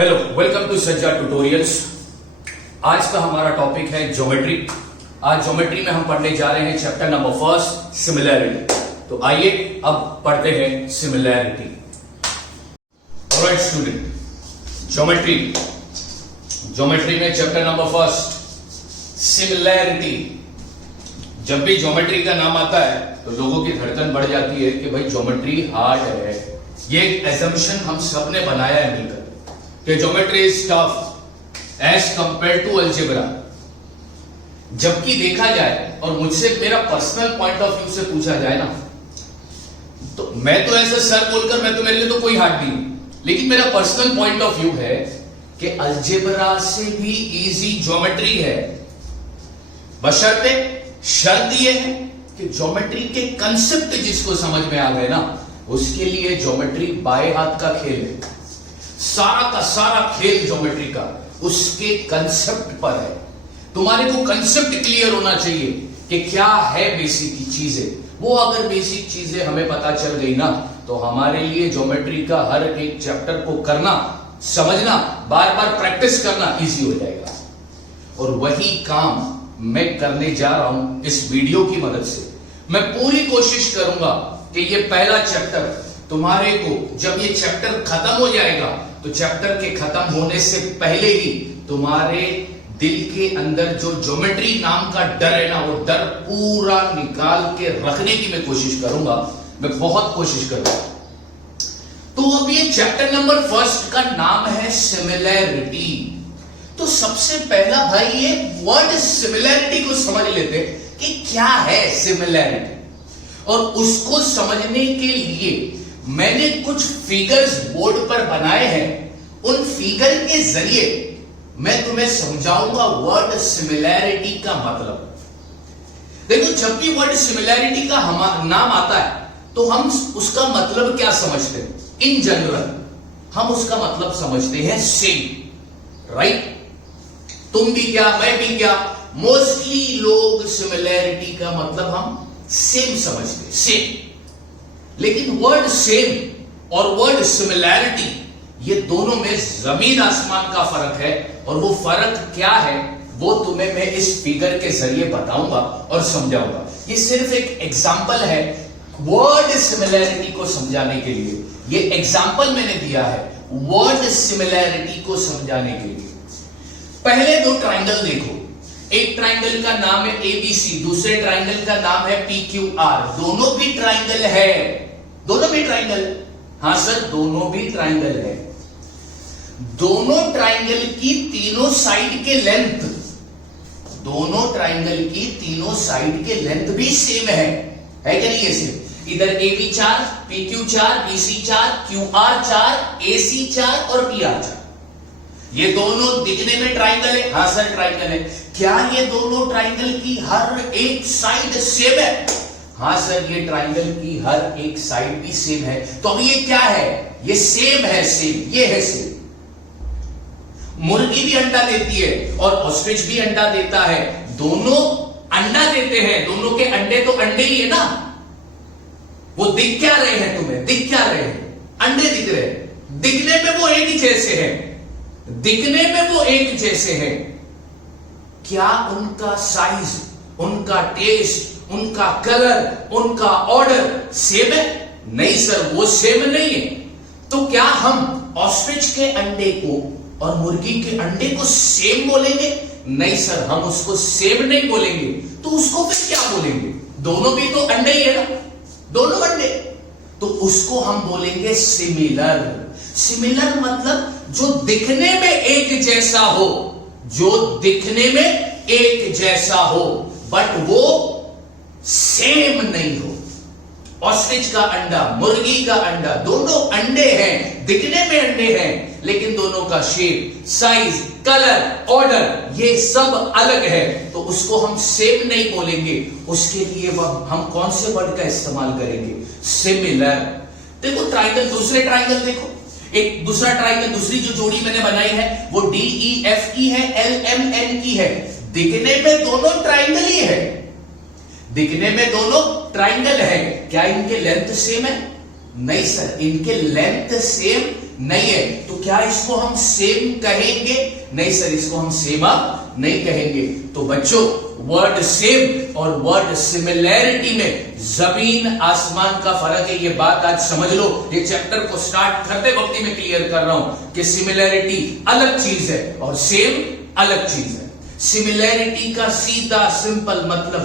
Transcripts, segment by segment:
Hello, welcome to सज्जा tutorials. आज का हमारा टॉपिक है ज्योमेट्री। आज ज्योमेट्री में हम पढ़ने जा रहे हैं चैप्टर नंबर फर्स्ट, सिमिलैरिटी। तो आइए अब पढ़ते हैं सिमिलैरिटी। ऑलराइट स्टूडेंट, ज्योमेट्री में चैप्टर नंबर फर्स्ट, सिमिलैरिटी। जब भी ज्योमेट्री का नाम आता है तो लोगों की धड़कन बढ़ जाती है कि भाई ज्योमेट्री हार्ड है। ये एक एजम्पशन हम सब ने बनाया है मिलकर कि geometry is tough as compare to algebra. जबकि देखा जाए और मुझसे मेरा पर्सनल पॉइंट ऑफ व्यू से पूछा जाए ना, तो मैं तो ऐसे सर बोलकर मेरे लिए तो कोई हार्ड नहीं, लेकिन मेरा पर्सनल पॉइंट ऑफ व्यू है कि अलजेब्रा से भी इजी ज्योमेट्री है। बशर्ते शर्त यह है कि ज्योमेट्री के कंसेप्ट जिसको समझ में आ गए ना, उसके लिए ज्योमेट्री बाएं हाथ का खेल है। सारा का सारा खेल ज्योमेट्री का उसके कंसेप्ट पर है। तुम्हारे को कंसेप्ट क्लियर होना चाहिए कि क्या है बेसिक चीजें। वो अगर बेसिक चीजें हमें पता चल गई ना, तो हमारे लिए ज्योमेट्री का हर एक चैप्टर को करना, समझना, बार बार प्रैक्टिस करना इजी हो जाएगा। और वही काम मैं करने जा रहा हूं इस वीडियो की मदद से। मैं पूरी कोशिश करूंगा कि ये पहला चैप्टर तुम्हारे को, जब ये चैप्टर खत्म हो जाएगा तो चैप्टर के खत्म होने से पहले ही तुम्हारे दिल के अंदर जो ज्योमेट्री नाम का डर है ना, वो डर पूरा निकाल के रखने की मैं कोशिश करूंगा। मैं बहुत कोशिश करूंगा। तो अब ये चैप्टर नंबर फर्स्ट का नाम है सिमिलैरिटी। तो सबसे पहला भाई ये वर्ड सिमिलैरिटी को समझ लेते कि क्या है सिमिलैरिटी। और उसको समझने के लिए मैंने कुछ फिगर्स बोर्ड पर बनाए हैं। उन फिगर के जरिए मैं तुम्हें समझाऊंगा वर्ड सिमिलैरिटी का मतलब। देखो, जब भी वर्ड सिमिलैरिटी का नाम आता है तो हम उसका मतलब क्या समझते हैं? इन जनरल हम उसका मतलब समझते हैं सेम, राइट? तुम भी क्या, मैं भी क्या, मोस्टली लोग सिमिलैरिटी का मतलब हम सेम समझते हैं, सेम। लेकिन वर्ड सेम और वर्ड सिमिलैरिटी, ये दोनों में जमीन आसमान का फर्क है। और वो फर्क क्या है वो तुम्हें मैं इस फिगर के जरिए बताऊंगा और समझाऊंगा। ये सिर्फ एक एग्जांपल है वर्ड सिमिलैरिटी को समझाने के लिए। ये एग्जांपल मैंने दिया है वर्ड सिमिलैरिटी को समझाने के लिए। पहले दो ट्राइंगल देखो। एक ट्राइंगल का नाम है एबीसी, दूसरे ट्राइंगल का नाम है पीक्यूआर। दोनों भी ट्राइंगल है। दोनों भी ट्राइंगल, हां सर, दोनों भी ट्राइंगल है। दोनों ट्राइंगल की तीनों साइड के लेंथ, दोनों ट्राइंगल की तीनों साइड के लेंथ भी सेम है कि नहीं? ये सेम। इधर AB 4, PQ 4, BC 4, QR 4, AC 4 और PR 4। ये दोनों दिखने में ट्राइंगल है। हाँ सर, ट्राइंगल है। क्या ये दोनों ट्राइंगल की हर एक साइड सेम है? हाँ सर, ये ट्राइंगल की हर एक साइड भी सेम है। तो अब ये क्या है? ये सेम है, सेम, ये है सेम। मुर्गी भी अंडा देती है और ऑस्ट्रिच भी अंडा देता है। दोनों अंडा देते हैं, दोनों के अंडे तो अंडे ही है ना। वो दिख क्या रहे हैं तुम्हें? दिख क्या रहे हैं? अंडे दिख रहे हैं। दिखने में वो एक ही जैसे हैं, दिखने में वो एक जैसे हैं। क्या उनका साइज, उनका टेस्ट, उनका कलर, उनका ऑर्डर सेम है? नहीं सर, वो सेम नहीं है। तो क्या हम ऑस्ट्रिच के अंडे को और मुर्गी के अंडे को सेम बोलेंगे? नहीं सर, हम उसको सेम नहीं बोलेंगे। तो उसको फिर क्या बोलेंगे? दोनों भी तो अंडे ही है ना, दोनों अंडे। तो उसको हम बोलेंगे सिमिलर। सिमिलर मतलब जो दिखने में एक जैसा हो, जो दिखने में एक जैसा हो, बट वो सेम नहीं हो। ऑस्ट्रिच का अंडा, मुर्गी का अंडा, दोनों अंडे हैं, दिखने में अंडे हैं, लेकिन दोनों का शेप, साइज, कलर, ऑर्डर, ये सब अलग है। तो उसको हम सेम नहीं बोलेंगे। उसके लिए हम कौन से वर्ड का इस्तेमाल करेंगे? सिमिलर। देखो ट्राइंगल, दूसरे ट्राइंगल देखो। एक दूसरा ट्राइंगल, दूसरी जो जोड़ी मैंने बनाई है वो DEF की है, LMN की है। दिखने में दोनों ट्राइंगल ही है, दिखने में दोनों ट्राइंगल है। क्या इनके लेंथ सेम है? नहीं सर, इनके लेंथ सेम नहीं है, तो क्या इसको हम सेम कहेंगे? नहीं सर, इसको हम सेम अब नहीं कहेंगे। तो बच्चों, वर्ड सेम और वर्ड सिमिलैरिटी में जमीन आसमान का फर्क है, ये बात आज समझ लो। ये चैप्टर को स्टार्ट करते वक्त ही मैं क्लियर कर रहा हूं कि सिमिलैरिटी अलग चीज है और सेम अलग चीज है। सिमिलैरिटी का सीधा सिंपल मतलब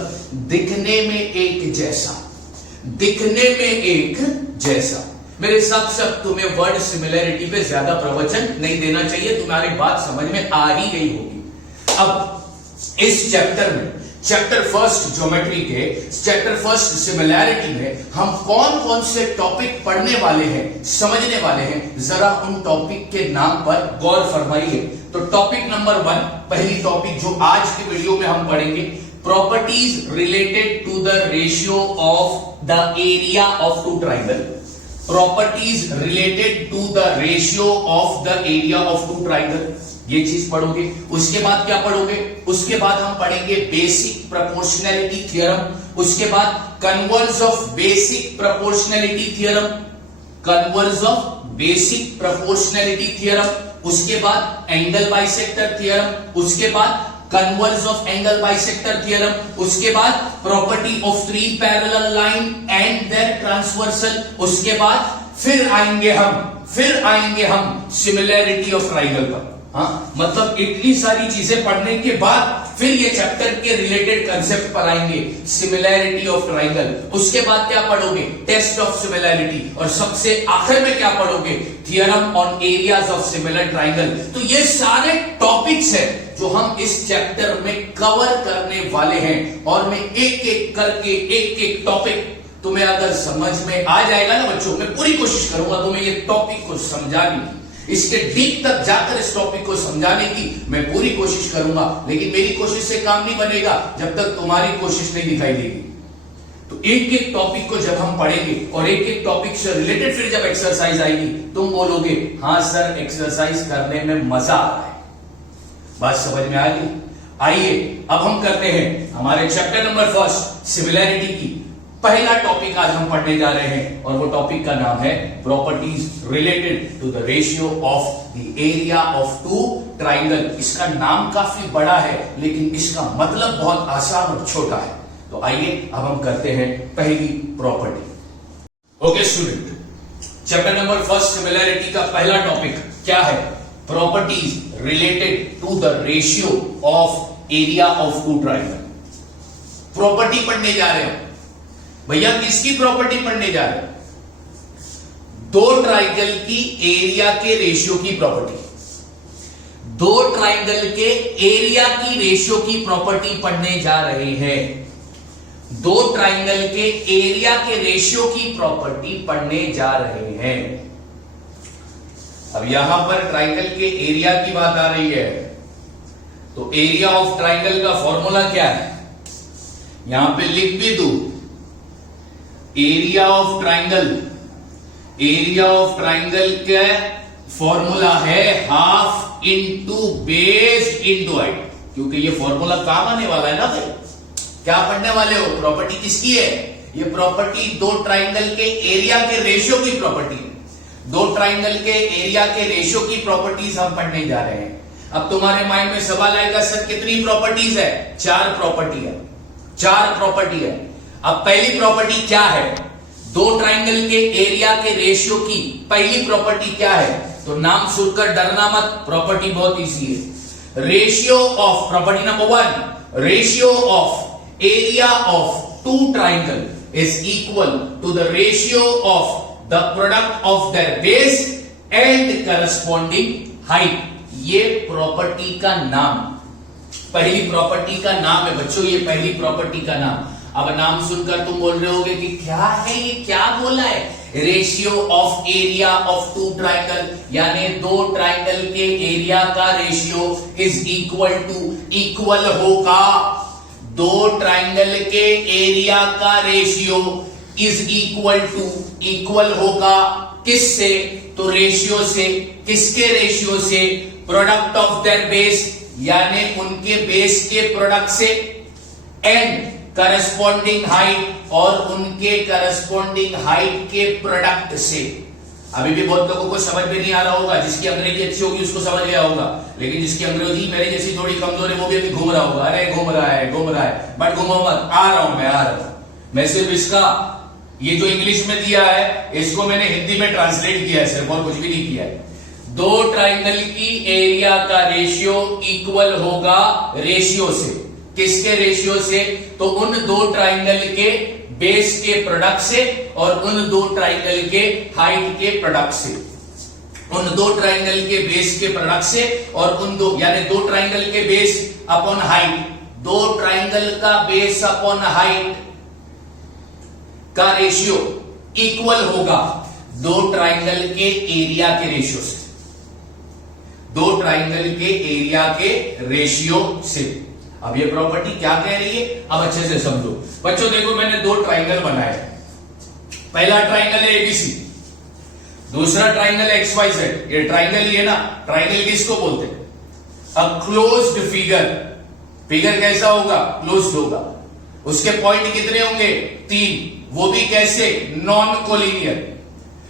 दिखने में एक जैसा, दिखने में एक जैसा। मेरे हिसाब से अब तुम्हें वर्ड सिमिलैरिटी पे ज्यादा प्रवचन नहीं देना चाहिए, तुम्हारी बात समझ में आ ही गई होगी। अब इस चैप्टर में, चैप्टर फर्स्ट ज्योमेट्री के चैप्टर फर्स्ट सिमिलैरिटी में हम कौन कौन से टॉपिक पढ़ने वाले हैं, समझने वाले हैं, जरा उन टॉपिक के नाम पर गौर फरमाइए। तो टॉपिक नंबर 1, पहली टॉपिक जो आज की वीडियो में हम पढ़ेंगे, properties related to the ratio of the area of two triangle. Properties related to the ratio of the area of two triangle, ये चीज पढ़ोगे। उसके बाद क्या पढ़ोगे? उसके बाद हम पढ़ेंगे बेसिक प्रोपोर्शनैलिटी थ्योरम। उसके बाद converse of basic proportionality theorem, converse of basic proportionality theorem. उसके बाद एंगल बाइसेक्टर थ्योरम। उसके बाद converse of angle bisector theorem. उसके बाद property of 3 parallel line and their transversal. उसके बाद फिर आएंगे हम सिमिलैरिटी ऑफ ट्राइंगल पर। हाँ, मतलब इतनी सारी चीजें पढ़ने के बाद फिर ये चैप्टर के रिलेटेड कंसेप्ट पर आएंगे, सिमिलैरिटी ऑफ ट्राइंगल। उसके बाद क्या पढ़ोगे? Test of similarity. और सबसे आखिर में क्या पढ़ोगे? Theorem on areas of similar triangle. तो ये सारे टॉपिक्स हैं जो हम इस चैप्टर में कवर करने वाले हैं, और मैं एक एक करके एक एक टॉपिक तुम्हें अगर समझ में आ जाएगा ना बच्चों, मैं पूरी कोशिश करूंगा तुम्हें ये टॉपिक को समझाने की, इसके डीप तक जाकर इस टॉपिक को समझाने की मैं पूरी कोशिश करूंगा। लेकिन मेरी कोशिश से काम नहीं बनेगा जब तक तुम्हारी कोशिश नहीं दिखाई देगी। तो एक एक टॉपिक को जब हम पढ़ेंगे और एक एक टॉपिक से रिलेटेड फिर जब एक्सरसाइज आएगी, तुम बोलोगे हाँ सर, एक्सरसाइज करने में मजा आ रहा है। बात समझ में आ गई? आइए अब हम करते हैं हमारे चैप्टर नंबर 1 सिमिलैरिटी की पहला टॉपिक आज हम पढ़ने जा रहे हैं, और वो टॉपिक का नाम है properties related to the ratio of the area of two triangle. इसका नाम काफी बड़ा है लेकिन इसका मतलब बहुत आसान और छोटा है। तो आइए अब हम करते हैं पहली property. Okay student, chapter number 1 similarity का पहला टॉपिक क्या है? Properties related to the ratio of area of two triangle. Property पढ़ने जा रहे हो भैया, किसकी प्रॉपर्टी पढ़ने जा रहे हैं? दो ट्राइंगल की एरिया के रेशियो की प्रॉपर्टी, दो ट्राइंगल के एरिया की रेशियो की प्रॉपर्टी पढ़ने जा रहे हैं। दो ट्राइंगल के एरिया के रेशियो की प्रॉपर्टी पढ़ने जा रहे हैं। अब यहां पर ट्राइंगल के एरिया की बात आ रही है, तो एरिया ऑफ ट्राइंगल का फॉर्मूला क्या है? यहां पे लिख भी दू, area of triangle, area of triangle का फॉर्मूला है half into base into height, क्योंकि ये फॉर्मूला काम आने वाला है ना भाई। क्या पढ़ने वाले हो? प्रॉपर्टी किसकी है? ये प्रॉपर्टी दो ट्राइंगल के एरिया के रेशियो की प्रॉपर्टी है। दो ट्राइंगल के एरिया के रेशियो की प्रॉपर्टीज हम पढ़ने जा रहे हैं। अब तुम्हारे माइंड में सवाल आएगा, सर कितनी प्रॉपर्टीज है? 4 प्रॉपर्टी है, 4 प्रॉपर्टी है। अब पहली प्रॉपर्टी क्या है? दो ट्राइंगल के एरिया के रेशियो की पहली प्रॉपर्टी क्या है? तो नाम सुनकर डरना मत, प्रॉपर्टी बहुत इजी है। Ratio of, property number 1, ratio of area of two triangle is equal to the ratio of the product of their base and corresponding height. ये प्रॉपर्टी का नाम, पहली प्रॉपर्टी का नाम है बच्चों, ये पहली प्रॉपर्टी का नाम। अब नाम सुनकर तुम बोल रहे होगे कि क्या है ये, क्या बोला है? Ratio of area of two triangle, यानी दो ट्राइंगल के एरिया का ratio is equal to, equal होगा, दो ट्राइंगल के एरिया का ratio is equal to, equal होगा किससे? तो रेशियो से। किसके रेशियो से? प्रोडक्ट ऑफ देयर बेस, यानी उनके बेस के प्रोडक्ट से, एंड करस्पॉन्डिंग हाइट और उनके करस्पॉन्डिंग हाइट के प्रोडक्ट से। अभी भी बहुत लोगों को समझ में नहीं आ रहा होगा, जिसकी अंग्रेजी अच्छी होगी उसको समझ गया होगा, लेकिन जिसकी अंग्रेजी मेरे जैसी थोड़ी कमजोर है वो भी अभी घूम रहा होगा, अरे घूम रहा है, बट घूमो मत, आ रहा हूं। मैं सिर्फ इसका ये जो इंग्लिश में दिया है इसको मैंने हिंदी में ट्रांसलेट किया है सिर्फ, और कुछ भी नहीं किया है। दो ट्राइंगल की एरिया का रेशियो इक्वल होगा रेशियो से। किसके रेशियो से? तो उन दो ट्राइंगल के बेस के प्रोडक्ट से और उन दो ट्राइंगल के हाइट के प्रोडक्ट से। उन दो ट्राइंगल के बेस के प्रोडक्ट से और उन दो, यानी दो ट्राइंगल के बेस अपॉन हाइट, दो ट्राइंगल का बेस अपॉन हाइट का रेशियो इक्वल होगा दो ट्राइंगल के एरिया के रेशियो से। दो ट्राइंगल के एरिया के रेशियो से। अब ये प्रॉपर्टी क्या कह रही है, अब अच्छे से समझो बच्चों। देखो मैंने दो ट्राइंगल बनाए, पहला ट्राइंगल है एबीसी, दूसरा ट्राइंगल है XYZ। ये ट्राइंगल ही है ना, ट्राइंगल किसको बोलते हैं? A closed figure. फिगर कैसा होगा? क्लोज्ड होगा। उसके पॉइंट कितने होंगे? 3, वो भी कैसे? Non collinear.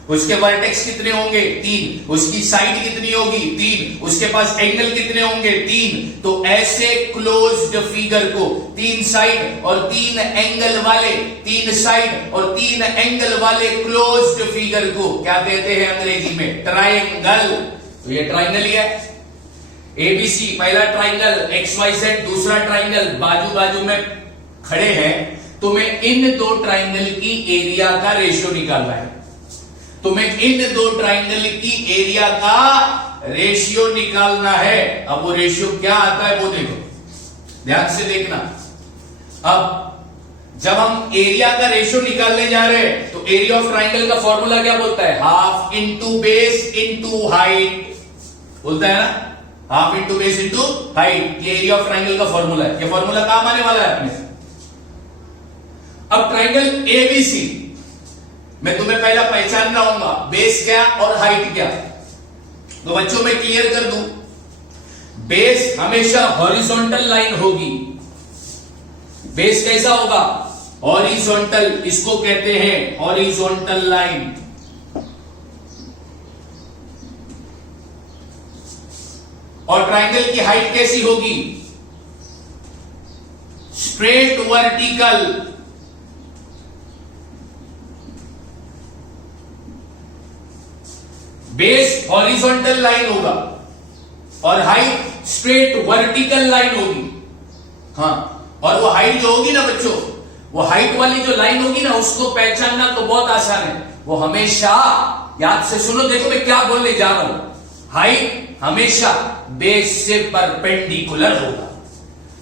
उसके वर्टेक्स कितने होंगे? 3। उसकी साइड कितनी होगी? 3। उसके पास एंगल कितने होंगे? 3। तो ऐसे क्लोज्ड फिगर को 3 साइड और 3 एंगल वाले, 3 साइड और 3 एंगल वाले क्लोज्ड फिगर को क्या कहते हैं अंग्रेजी में? ट्राइंगल। तो ये ट्राइंगल ही है। एबीसी पहला ट्राइंगल, XYZ दूसरा ट्राइंगल, बाजू बाजू में खड़े हैं। तुम्हें इन दो ट्राइंगल की एरिया का रेशियो निकालना है। तुम्हें इन दो ट्राइंगल की एरिया का रेशियो निकालना है। अब वो रेशियो क्या आता है वो देखो, ध्यान से देखना। अब जब हम एरिया का रेशियो निकालने जा रहे हैं तो एरिया ऑफ ट्राइंगल का फॉर्मूला क्या बोलता है? Half into base into height बोलता है ना, half into base into height. ये एरिया ऑफ ट्राइंगल का फॉर्मूला है। ये फॉर्मूला काम आने वाला है अपने। अब ट्राइंगल एबीसी मैं तुम्हें पहला पहचान रहूंगा, बेस क्या और हाइट क्या। तो बच्चों मैं क्लियर कर दूं, बेस हमेशा हॉरिजॉन्टल लाइन होगी। बेस कैसा होगा? हॉरिजॉन्टल, इसको कहते हैं हॉरिजॉन्टल लाइन। और ट्राइंगल की हाइट कैसी होगी? Straight vertical. Base horizontal line होगा और हाइट स्ट्रेट वर्टिकल लाइन होगी। हाँ, और वो हाइट जो होगी ना बच्चों, वो हाइट वाली जो लाइन होगी ना, उसको पहचानना तो बहुत आसान है। वो हमेशा, याद से सुनो, देखो मैं क्या बोलने जा रहा हूं। हाइट हमेशा बेस से परपेंडिकुलर होगा।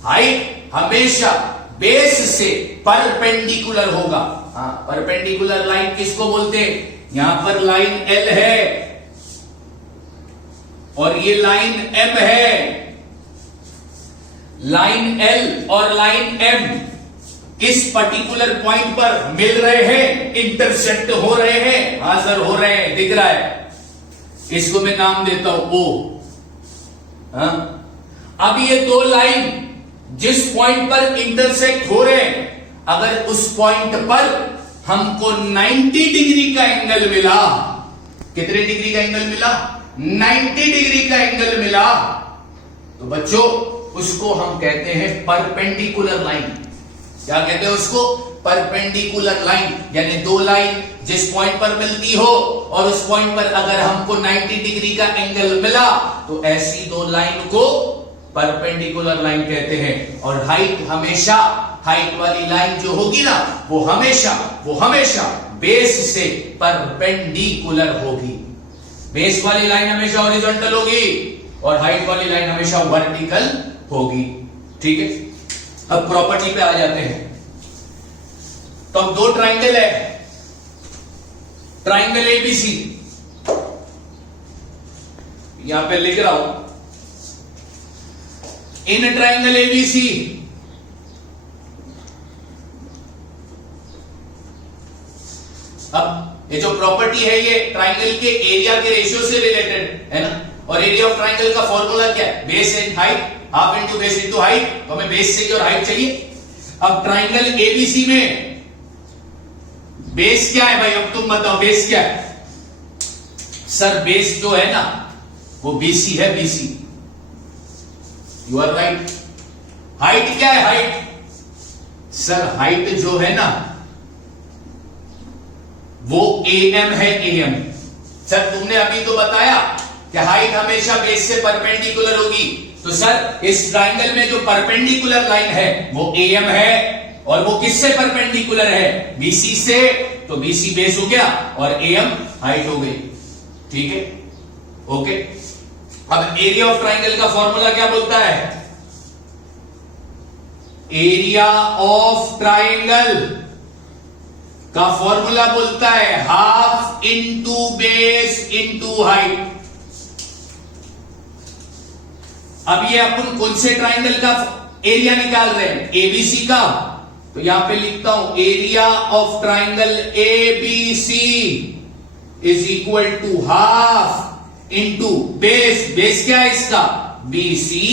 हाइट हमेशा बेस से परपेंडिकुलर होगा। हाँ, परपेंडिकुलर लाइन किसको बोलते हैं? यहां पर लाइन L है और ये लाइन M है। लाइन L और लाइन M इस पर्टिकुलर पॉइंट पर मिल रहे हैं, इंटरसेक्ट हो रहे हैं, हाजिर हो रहे हैं, दिख रहा है। इसको मैं नाम देता हूं O। अब ये दो लाइन जिस पॉइंट पर इंटरसेक्ट हो रहे हैं, अगर उस पॉइंट पर हमको 90 डिग्री का एंगल मिला, कितने डिग्री का एंगल मिला? 90 डिग्री का एंगल मिला, तो बच्चों उसको हम कहते हैं परपेंडिकुलर लाइन। क्या कहते हैं उसको? Perpendicular line. यानी दो लाइन जिस पॉइंट पर मिलती हो और उस पॉइंट पर अगर हमको 90 डिग्री का एंगल मिला, तो ऐसी दो लाइन को परपेंडिकुलर लाइन कहते हैं। और हाइट हमेशा, हाइट वाली लाइन जो होगी ना, वो हमेशा बेस से परपेंडिकुलर होगी। बेस वाली लाइन हमेशा हॉरिजॉन्टल होगी और हाइट वाली लाइन हमेशा वर्टिकल होगी। ठीक है, अब प्रॉपर्टी पे आ जाते हैं। तो अब दो ट्राइंगल है, ट्राइंगल एबीसी, यहां पे लिख रहा हूं, इन ट्राइंगल एबीसी अब ये जो प्रॉपर्टी है ये ट्राइंगल के एरिया के रेशियो से रिलेटेड है ना। और एरिया ऑफ ट्राइंगल का फॉर्मूला क्या है? Base and height, half into base into height. तो हमें बेस चाहिए और हाइट चाहिए। अब ट्राइंगल एबीसी में बेस क्या है भाई, अब तुम बताओ बेस क्या है? सर बेस जो है ना वो बीसी है, BC. You are right. Height क्या है? हाइट, सर हाइट जो है ना वो एम है, एम। सर तुमने अभी तो बताया कि हाइट हमेशा बेस से परपेंडिकुलर होगी, तो सर इस ट्राइंगल में जो परपेंडिकुलर लाइन है वो एम है, और वो किससे परपेंडिकुलर है? बीसी से। तो बीसी बेस हो गया और एम हाइट हो गई। ठीक है, ओके। अब एरिया ऑफ ट्राइंगल का फॉर्मूला क्या बोलता है? एरिया ऑफ ट्राइंगल का फॉर्मूला बोलता है half into base into height. अब ये अपन कौन से ट्राइंगल का एरिया निकाल रहे हैं? एबीसी का। तो यहां पे लिखता हूं area of triangle ABC is equal to half into base, base क्या है इसका? बीसी,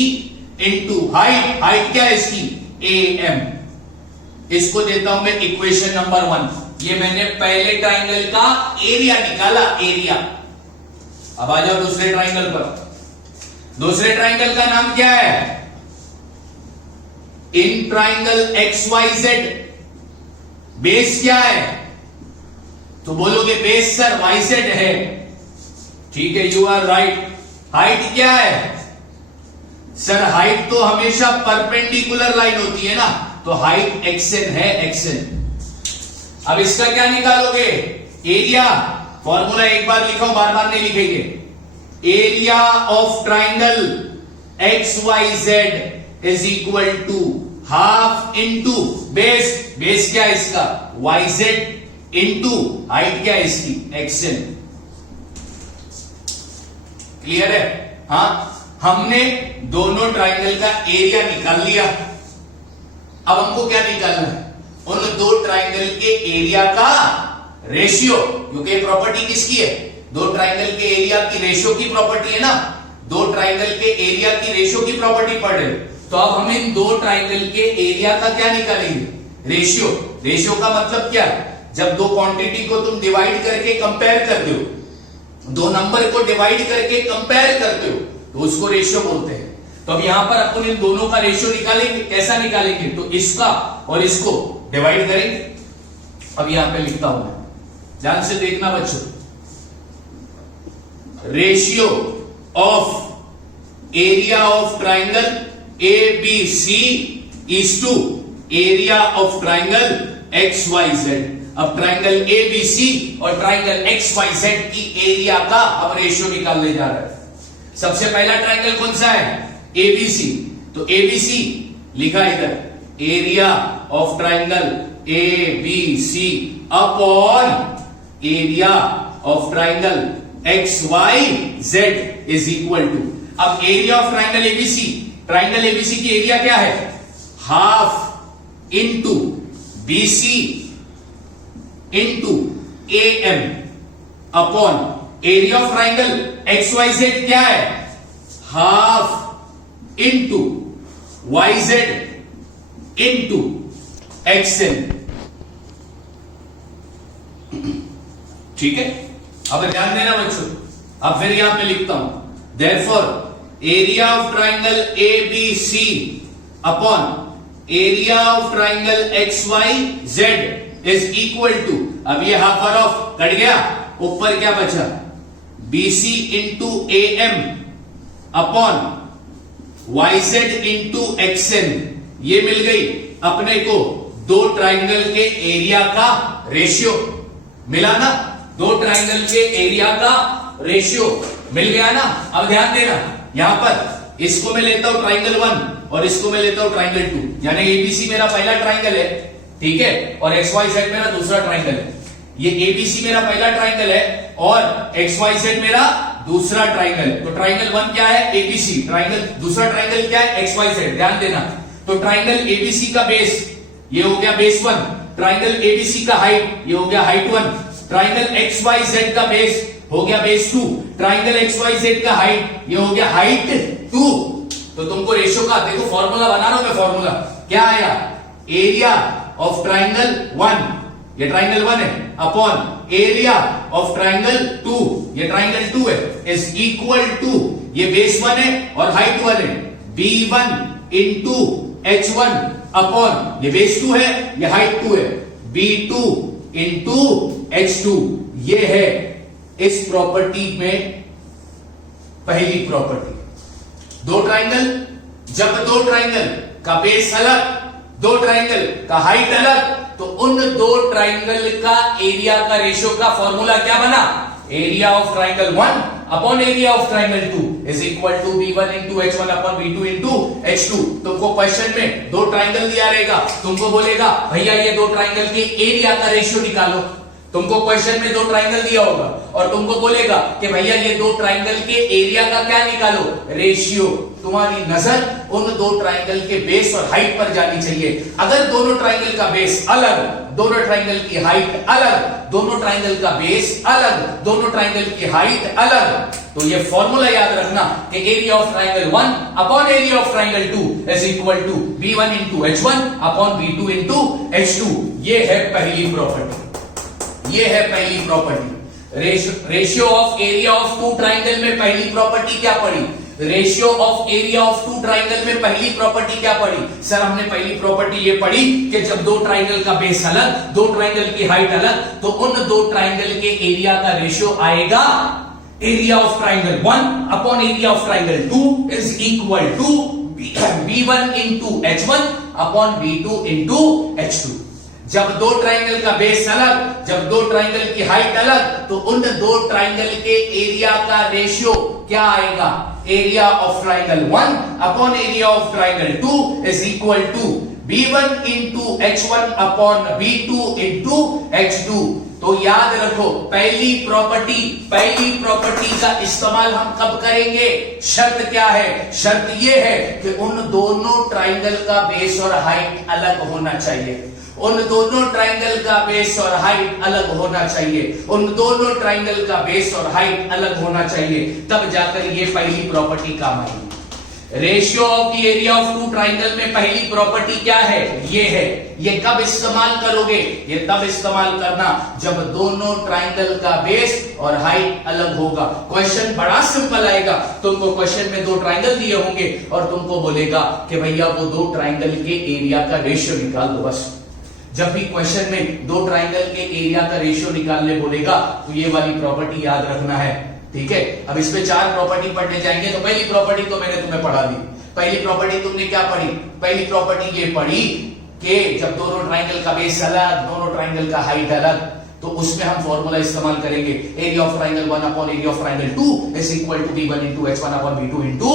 इंटू हाइट, हाइट क्या है इसकी? एम। इसको देता हूं मैं इक्वेशन नंबर 1। ये मैंने पहले ट्राइंगल का एरिया निकाला, एरिया। अब आ जाओ दूसरे ट्राइंगल पर। दूसरे ट्राइंगल का नाम क्या है? In triangle X Y Z base क्या है? तो बोलोगे बेस सर वाई जेड है। ठीक है, यू आर राइट। हाइट क्या है? सर हाइट तो हमेशा परपेंडिकुलर लाइन होती है ना, तो हाइट एक्सएन है, एक्सएन। अब इसका क्या निकालोगे? एरिया। फॉर्मूला एक बार लिखो, बार बार नहीं लिखेंगे। Area of triangle X Y Z is equal to half into base, base क्या है इसका? वाई जेड, इंटू हाइट क्या है इसकी? एक्सएन। क्लियर है? हाँ, हमने दोनों ट्राइंगल का एरिया निकाल लिया। अब हमको क्या निकालना है? उन दो ट्राइंगल के एरिया का रेशियो, क्योंकि प्रॉपर्टी किसकी है? दो ट्राइंगल के एरिया की रेशियो की प्रॉपर्टी है ना। दो ट्राइंगल के एरिया की रेशियो की प्रॉपर्टी पढ़ रहे हो, तो अब हम इन दो ट्राइंगल के एरिया का क्या निकालेंगे? रेशियो। रेशियो का मतलब क्या है? जब दो क्वांटिटी को तुम डिवाइड करके कंपेयर करते हो, दो नंबर को डिवाइड करके कंपेयर करते हो, तो उसको रेशियो बोलते हैं। तो अब यहां पर अपन इन दोनों का रेशियो निकालेंगे। कैसा निकालेंगे? तो इसका और इसको डिवाइड करेंगे। अब यहां पे लिखता हूं मैं, ध्यान से देखना बच्चों। Ratio of area of triangle ABC is to area of triangle XYZ। अब ट्राइंगल ABC और ट्राइंगल XYZ की एरिया का हम रेशियो निकालने जा रहे हैं। सबसे पहला ट्राइंगल कौन सा है? ABC। तो ABC लिखा इधर, area of triangle ABC upon area of triangle XYZ is equal to. अब area of triangle ABC, triangle ABC की एरिया क्या है? Half into BC into M upon area of triangle X Y Z क्या है? Half into Y Z into XN. ठीक है, अब ध्यान देना बच्चों। अब फिर यहां पे लिखता हूं, therefore area of triangle ABC upon area of triangle XYZ is equal to, अब ये हाफ और ऑफ कट गया, ऊपर क्या बचा? BC into AM upon YZ into XN। ये मिल गई अपने को दो ट्राइंगल के एरिया का रेशियो। मिला ना? दो ट्राइंगल के एरिया का रेशियो मिल गया ना। अब ध्यान देना, यहां पर इसको मैं लेता हूं ट्राइंगल 1 और इसको मैं लेता हूं ट्राइंगल 2, यानी एबीसी मेरा पहला ट्राइंगल है, ठीक है, और XYZ मेरा दूसरा ट्राइंगल है। ये एबीसी मेरा पहला ट्राइंगल है और XYZ मेरा दूसरा ट्राइंगल है। तो ट्राइंगल 1 क्या है? एबीसी। ट्राइंगल दूसरा ट्राइंगल क्या है? XYZ। ध्यान देना, तो ट्राइंगल एबीसी का बेस ये हो गया बेस 1, ट्राइंगल एबीसी का हाइट ये हो गया हाइट 1, ट्राइंगल XYZ का बेस हो गया बेस 2, ट्राइंगल XYZ का हाइट ये हो गया हाइट 2। तो तुमको रेशियो का देखो, फॉर्मूला बना रहा हूं मैं। फॉर्मूला क्या आया? एरिया ऑफ ट्राइंगल 1, ये ट्राइंगल 1 है, अपॉन एरिया ऑफ ट्राइंगल 2, ये ट्राइंगल 2 है, इज इक्वल टू, ये बेस 1 है और हाइट 1 है, B1 इंटू H1 अपॉन, ये बेस 2 है, ये हाइट 2 है, B2 इंटू H2। ये है इस प्रॉपर्टी में पहली प्रॉपर्टी। दो ट्राइंगल, जब दो ट्राइंगल का बेस अलग, दो ट्राइंगल का हाइट अलग, तो उन दो ट्राइंगल का एरिया का रेशियो का फॉर्मूला क्या बना? Area of triangle 1 upon area of triangle 2 is equal to B1 into H1 upon B2 into H2। तुमको क्वेश्चन में दो ट्राइंगल दिया रहेगा, तुमको बोलेगा भैया ये दो ट्राइंगल के एरिया का रेशियो निकालो। तुमको क्वेश्चन में दो ट्राइंगल दिया होगा और तुमको बोलेगा कि भैया ये दो ट्राइंगल के एरिया का क्या निकालो? रेशियो। तुम्हारी नजर उन दो ट्राइंगल के बेस और हाइट पर जानी चाहिए। अगर दोनों ट्राइंगल का बेस अलग, दोनों ट्राइंगल की हाइट अलग, दोनों ट्राइंगल का बेस अलग, दोनों ट्राइंगल की हाइट अलग, तो ये फॉर्मूला याद रखना कि area of triangle 1 upon area of triangle 2 is equal to B1 into H1 upon B2 into H2। ये है पहली प्रॉपर्टी, ये है पहली property. Ratio of area of two triangle में पहली प्रॉपर्टी क्या पड़ी? Ratio of area of two triangle में पहली प्रॉपर्टी क्या पड़ी? सर हमने पहली प्रॉपर्टी ये पढ़ी कि जब दो ट्राइंगल का बेस अलग, दो ट्राइंगल की हाइट अलग, तो उन दो ट्राइंगल के एरिया का रेशियो आएगा area of triangle 1 upon area of triangle 2 is equal to B1 into H1 upon B2 into H2। जब दो ट्राइंगल का बेस अलग, जब दो ट्राइंगल की हाइट अलग, तो उन दो ट्राइंगल के एरिया का रेशियो क्या आएगा? Area of triangle 1 upon area of triangle 2 is equal to B1 into H1 upon B2 into H2। तो याद रखो पहली प्रॉपर्टी का इस्तेमाल हम कब करेंगे? शर्त क्या है? शर्त यह है कि उन दोनों ट्राइंगल का बेस और हाइट अलग होना चाहिए। उन दोनों ट्राइंगल का बेस और हाइट अलग होना चाहिए। उन दोनों ट्राइंगल का बेस और हाइट अलग होना चाहिए, तब जाकर ये पहली प्रॉपर्टी काम आएगी। Ratio of the area of two triangle में पहली प्रॉपर्टी क्या है? ये है। ये कब इस्तेमाल करोगे? ये तब इस्तेमाल करना जब दोनों ट्राइंगल का बेस और हाइट अलग होगा। क्वेश्चन बड़ा सिंपल आएगा। तुमको क्वेश्चन में दो ट्राइंगल दिए होंगे और तुमको बोलेगा कि भैया वो दो ट्राइंगल के एरिया का रेशियो निकाल दो। बस जब भी क्वेश्चन में दो ट्राइंगल के एरिया का रेशियो निकालने बोलेगा तो ये वाली प्रॉपर्टी याद रखना है, ठीक है। अब इस पे चार प्रॉपर्टी पढ़ने जाएंगे। तो पहली प्रॉपर्टी तो मैंने तुम्हें पढ़ा दी। पहली प्रॉपर्टी तुमने क्या पढ़ी? पहली प्रॉपर्टी ये पढ़ी कि जब दोनों ट्राइंगल का बेस अलग, दोनों ट्राइंगल का हाइट अलग, तो उसमें हम फॉर्मूला इस्तेमाल करेंगे area of triangle 1 upon area of triangle 2 is equal to B1 into H1 upon B2 into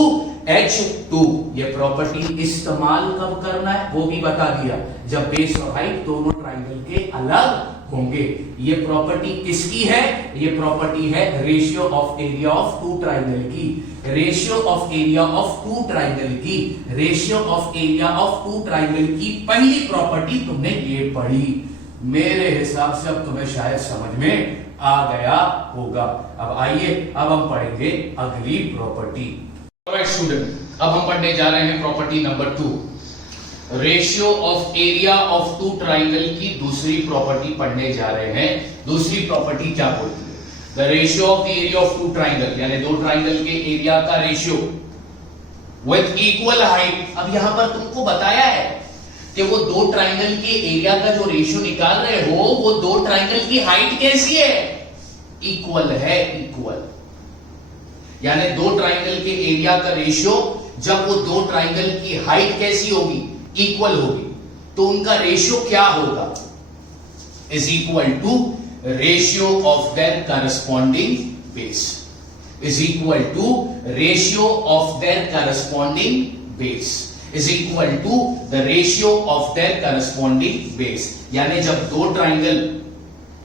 H2। ये प्रॉपर्टी इस्तेमाल कब करना है वो भी बता दिया, जब बेस और हाइट दोनों ट्राइंगल के अलग होंगे। ये प्रॉपर्टी किसकी है? ये प्रॉपर्टी है ratio of area of two triangle की। Ratio of area of two triangle की, ratio of area of two triangle की पहली प्रॉपर्टी तुमने ये पढ़ी। मेरे हिसाब से अब तुम्हें शायद समझ में आ गया होगा। अब आइए अब हम पढ़ेंगे अगली प्रॉपर्टी। स्टूडेंट, अब हम पढ़ने जा रहे हैं property number 2। Ratio of area of two triangle की दूसरी प्रॉपर्टी पढ़ने जा रहे हैं। दूसरी प्रॉपर्टी क्या बोलती है? The ratio of the area of two triangle, यानी दो ट्राइंगल के एरिया का रेशियो विथ इक्वल हाइट। अब यहां पर तुमको बताया है कि वो दो ट्राइंगल के एरिया का जो रेशियो निकाल रहे हो वो दो ट्राइंगल की हाइट कैसी है? इक्वल है, इक्वल। यानी दो ट्राइंगल के एरिया का रेशियो जब वो दो ट्राइंगल की हाइट कैसी होगी? इक्वल होगी, तो उनका रेशियो क्या होगा? Is equal to ratio of their corresponding base, is equal to ratio of their corresponding base, is equal to the ratio of their corresponding base. यानी जब दो ट्राइंगल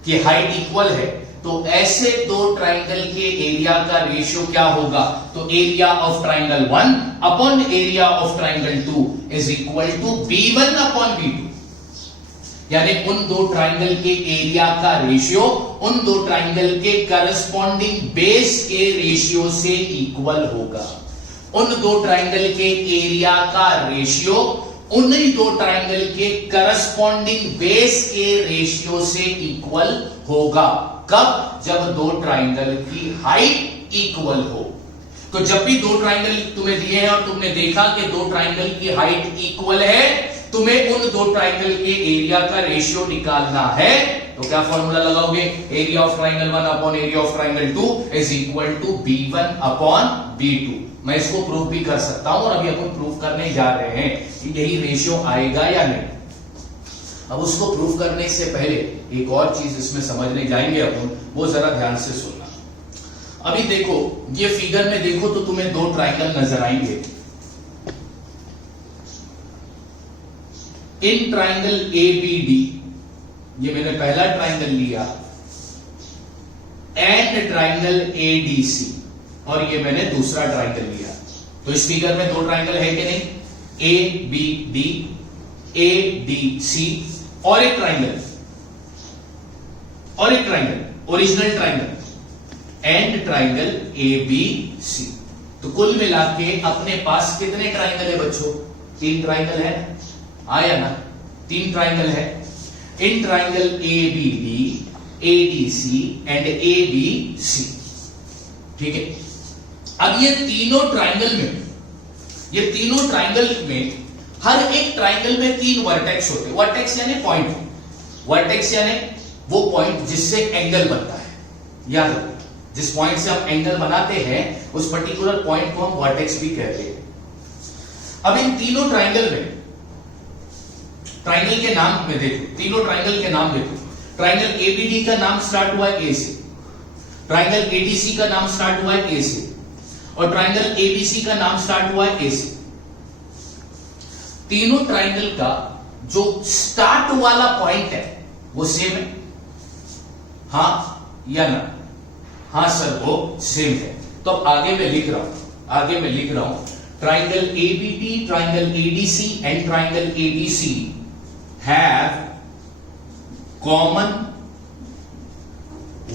की हाइट इक्वल है तो ऐसे दो ट्राइंगल के एरिया का रेशियो क्या होगा? तो area of triangle 1 upon area of triangle 2 is equal to B1 upon B2। यानी उन दो ट्राइंगल के एरिया का रेशियो उन दो ट्राइंगल के करस्पॉन्डिंग बेस के रेशियो से इक्वल होगा। उन दो ट्राइंगल के एरिया का रेशियो उन ही दो ट्राइंगल के करस्पॉन्डिंग बेस के रेशियो से इक्वल होगा। कब? जब दो ट्राइंगल की हाइट इक्वल हो। तो जब भी दो ट्राइंगल तुम्हें दिए हैं और तुमने देखा कि दो ट्राइंगल की हाइट इक्वल है, तुम्हें उन दो ट्राइंगल के एरिया का रेशियो निकालना है। तो क्या फॉर्मूला लगाओगे? Area of triangle 1 upon area of triangle 2 is equal to B1 upon B2। मैं इसको प्रूफ भी कर सकता हूं और अभी अपन प्रूफ करने जा रहे हैं कि यही रेशियो आएगा या नहीं। अब उसको प्रूफ करने से पहले एक और चीज इसमें समझने जाएंगे अपन, वो जरा ध्यान से सुनना। अभी देखो, ये फिगर में देखो तो तुम्हें दो ट्राइंगल नजर आएंगे। इन ट्राइंगल ABD, ये मैंने पहला ट्राइंगल लिया, एंड ट्राइंगल ADC, और ये मैंने दूसरा ट्राइंगल लिया। तो इस फिगर में दो ट्राइंगल है कि नहीं? ABD, ADC और एक triangle original triangle and triangle ABC। तो कुल मिला के अपने पास कितने ट्राइंगल है बच्चों? 3 ट्राइंगल है, आया ना? 3 ट्राइंगल है। In triangle ABD, ADC and ABC, ठीक है। अब ये तीनों ट्राइंगल में हर एक ट्राइंगल में 3 वर्टेक्स होते हैं। वर्टेक्स यानी पॉइंट, वर्टेक्स यानी वो पॉइंट जिससे एंगल बनता है। याद रखो, जिस पॉइंट से हम एंगल बनाते हैं उस पर्टिकुलर पॉइंट को हम वर्टेक्स भी कहते हैं। अब इन तीनों ट्राइंगल में, ट्राइंगल के नाम में देखो, तीनों ट्राइंगल के नाम देखो। ट्राइंगल ABD का नाम स्टार्ट हुआ है A से, ट्राइंगल ADC का नाम स्टार्ट हुआ है A से, और ट्राइंगल ABC का नाम स्टार्ट हुआ है A से। तीनों ट्राइंगल का जो स्टार्ट वाला पॉइंट है वो सेम है, हां या ना? हां सर, वो सेम है। तो अब आगे मैं लिख रहा हूं, triangle ABD, triangle ADC and triangle ADC have common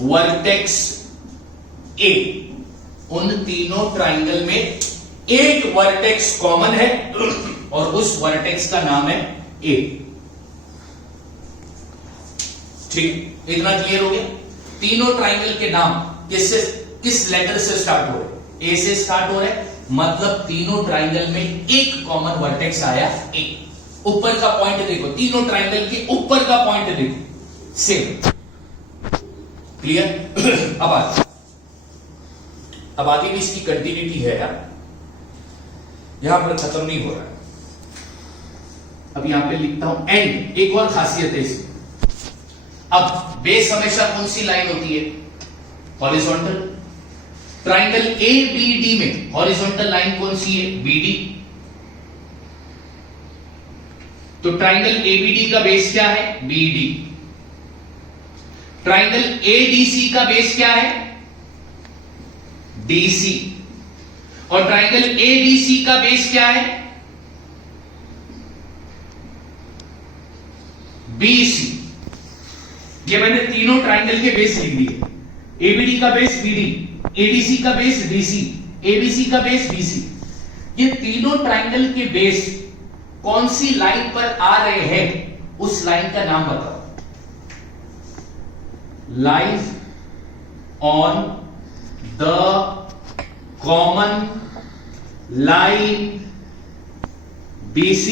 vertex A। उन तीनों ट्राइंगल में एक वर्टेक्स कॉमन है और उस वर्टेक्स का नाम है A। ठीक, इतना क्लियर हो गया? तीनों ट्राइंगल के नाम किस लेटर से स्टार्ट हो रहे हैं? A से स्टार्ट हो रहे हैं, मतलब तीनों ट्राइंगल में एक कॉमन वर्टेक्स आया A। ऊपर का पॉइंट देखो, तीनों ट्राइंगल के ऊपर का पॉइंट देखो, सेम। क्लियर? अब आगे भी इसकी कंटिन्यूटी है यार, यहां पर खत्म नहीं हो रहा है। अब यहां पे लिखता हूं एंड। एक और खासियत है इसकी, अब बेस हमेशा कौन सी लाइन होती है? हॉरिजॉन्टल। ट्राइंगल ABD में हॉरिजॉन्टल लाइन कौन सी है? BD। तो ट्राइंगल ABD का बेस क्या है? BD। ट्राइंगल ADC का बेस क्या है? DC। और ट्राइंगल ADC का बेस क्या है? BC। ये मैंने तीनों ट्राइंगल के बेस लिख दिए। ABD का बेस BD, ADC का बेस DC, ABC का बेस BC। ये तीनों ट्राइंगल के बेस कौन सी लाइन पर आ रहे हैं, उस लाइन का नाम बताओ। Line on the common line BC।